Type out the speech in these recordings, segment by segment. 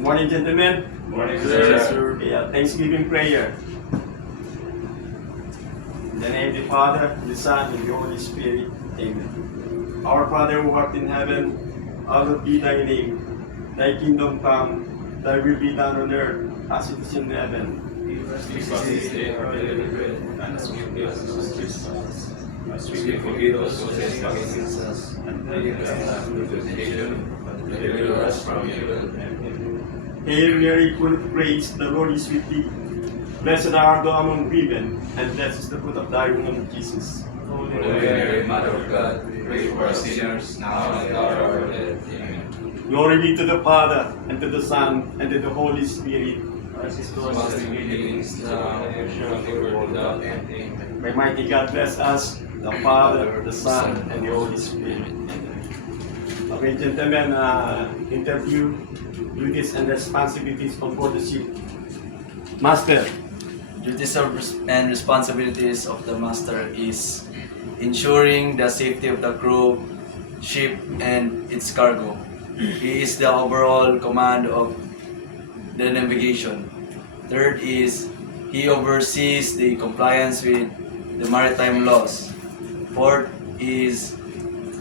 Morning, gentlemen. Morning, sir. Thanksgiving prayer. In the name of the Father, the Son, and the Holy Spirit. Amen. Our Father who art in heaven, hallowed be thy name. Thy kingdom come, thy will be done on earth as it is in heaven. Give us this day our daily bread, and forgive us our trespasses, as we forgive those who trespass against us. And lead us not into temptation, but deliver us from evil. Amen. Hail Mary, full of grace, the Lord is with thee. Blessed art thou among women, and blessed is the fruit of thy womb, Jesus. Holy Mary, Mother of God, pray for us sinners, now and at the hour of our death. Amen. Glory be to the Father, and to the Son, and to the Holy Spirit. As it was in the beginning, is now, and shall be world without end. Amen. May mighty God bless us, the Father, the Son, and the Holy Spirit. Okay, gentlemen, interview, duties and responsibilities on board the ship. Master, Duties and responsibilities of the master is ensuring the safety of the crew, ship, and its cargo. He is the overall command of the navigation. Third is he oversees the compliance with the maritime laws. Fourth is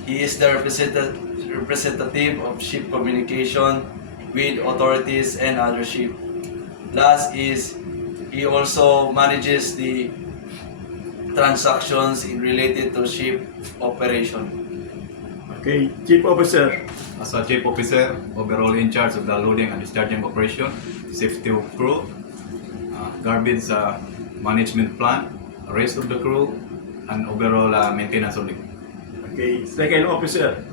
he is the representative of ship communication with authorities and other ship. Last is he also manages the transactions related to ship operation. okay, Chief Officer, As a chief officer, overall in charge of the loading and discharging operation, safety of crew, garbage management plan, rest of the crew, and overall maintenance of the crew. okay, Second Officer,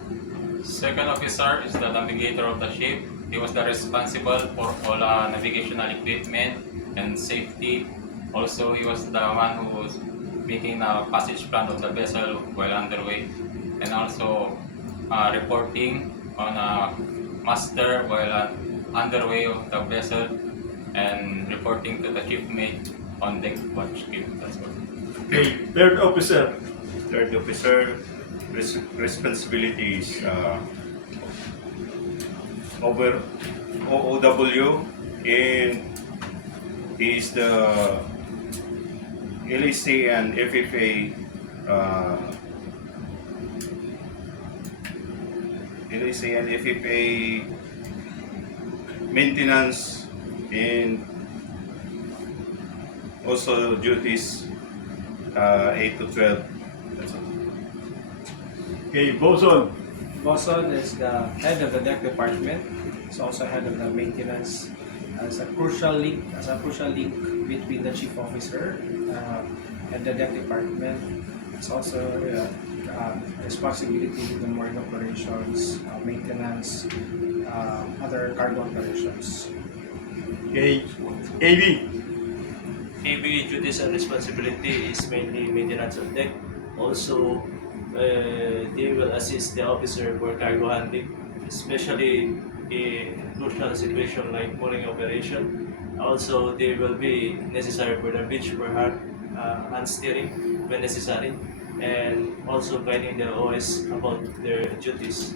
Second officer is the navigator of the ship. He was the responsible for all navigational equipment and safety. Also, he was the one who was making a passage plan of the vessel while underway, and also reporting on master while underway of the vessel, and reporting to the shipmate on deck watch. That's all. okay, Third Officer, Third officer responsibilities over OOW, and is the LAC and FFA LAC and FFA maintenance, and also duties 8 to 12. That's all. okay, Boson, Boson is the head of the deck department. He's also head of the maintenance as a crucial link between the chief officer and the deck department. It's also responsibility with the mooring operations, maintenance, other cargo operations. okay, AV, AV duties and responsibility is mainly maintenance of deck. Also, they will assist the officer for cargo handling, especially in crucial situation like mooring operation. Also, they will be necessary for the beach for hand steering when necessary, and also guiding the OS about their duties.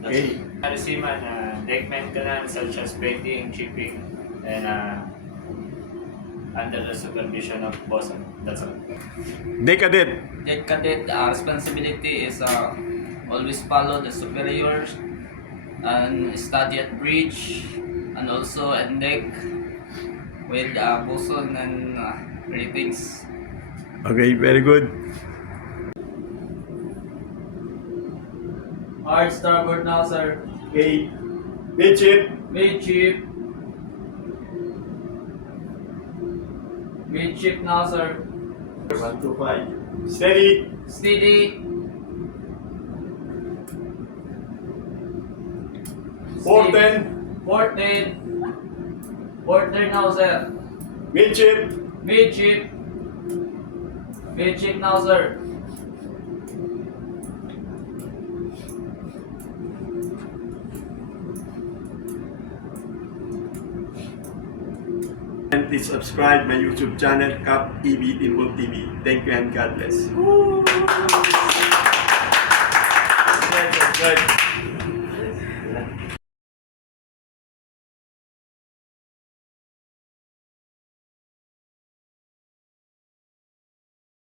That's okay, Seaman, deck maintenance such as painting, chipping, and under the supervision of bosun. That's all. Decadet, Deck cadet responsibility is always follow the superiors and study at bridge and also at deck with bosun and ratings. okay, very good. Hard starboard now, sir. Okay, Midship, Midship. Midship now, sir. 1 to 5, steady, Steady. 410, 14. 14 now, sir. Midship, Midship. Midship now, sir. and please subscribe my YouTube channel, Cap EB Timbol TV. Thank you and God bless. Good.